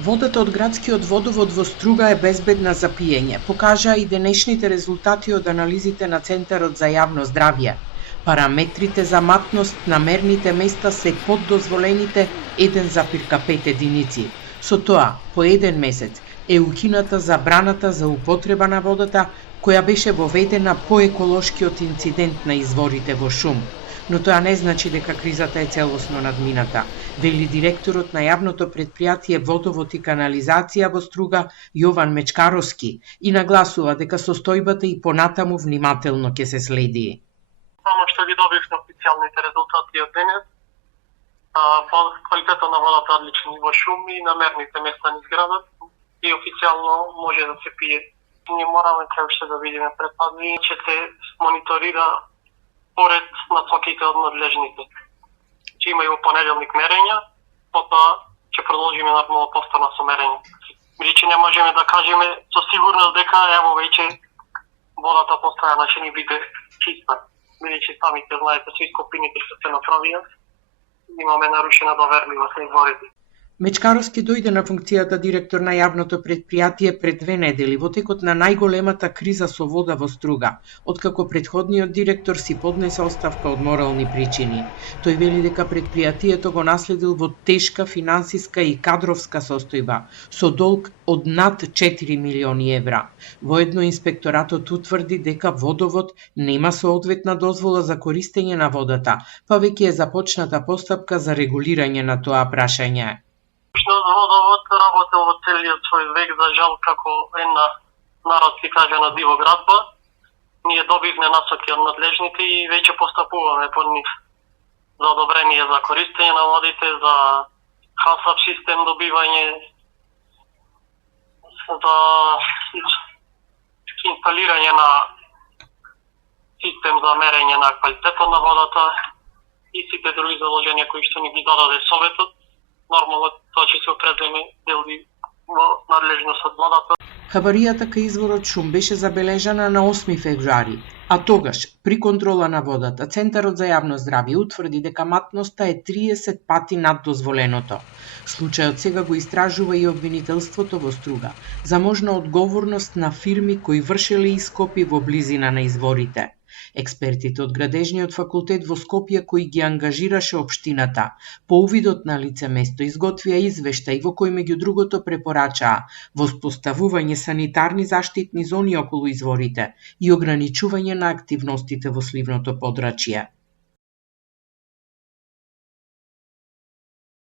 Водата од градскиот водовод во Струга е безбедна за пиење, покажаа и денешните резултати од анализите на Центарот за јавно здравје. Параметрите за матност на мерните места се под дозволените 1,5 единици. Со тоа, по еден месец е укината забраната за употреба на водата, која беше воведена по еколошкиот инцидент на изворите во Шум. Но тоа не значи дека кризата е целосно надмината, вели директорот на јавното предпријатие Водовод и канализација во Струга Јован Мечкаровски и нагласува дека состојбата и понатаму внимателно ќе се следи. Само што ги добивме официјалните резултати од денес, квалитетот на водата е одличен во Шум и на мерните места низ градот и официјално може да се пие. Ние мораме уште да видиме предпазни, че се мониторира поред насоките од надлежните. Че има и во понеделник мерења, потоа ќе продолжиме нормално повторно со мерење. Бидејќи не можеме да кажеме со сигурност дека ево веќе водата постојано ќе ни биде чиста. Бидејќи самите знаете со ископините што се направија, имаме нарушена доверливост на изворите. Мечкаровски дојде на функцијата директор на јавното предпријатие пред 2 недели во текот на најголемата криза со вода во Струга, откако претходниот директор си поднесе оставка од морални причини. Тој вели дека предпријатието го наследил во тешка финансиска и кадровска состојба, со долг од над 4 милиони евра. Воедно инспекторатот утврди дека Водовод нема соодветна дозвола за користење на водата, па веќе е започната постапка за регулирање на тоа прашање. Водовод работел во целиот свој век, за жал, како една народски кажана диво градба. Ние добивме насоки од надлежните и веќе постапуваме по нив за одобрение за користење на водите, за хасап систем добивање, за инсталирање на систем за мерење на квалитетот на водата и сите други заложенија кои што ни ги даде Советот. Нормално тоа ќе се определиме дели во надлежност од владата. Хаваријата кај изворот Шум беше забележана на 8 февруари, а тогаш, при контрола на водата, Центарот за јавно здравје утврди дека матноста е 30 пати над дозволеното. Случајот сега го истражува и обвинителството во Струга за можна одговорност на фирми кои вршеле ископи во близина на изворите. Експертите од Градежниот факултет во Скопје кои ги ангажираше општината, по увидот на лице место изготвија извештај во кој меѓу другото препорачаа воспоставување санитарни заштитни зони околу изворите и ограничување на активностите во сливното подрачје.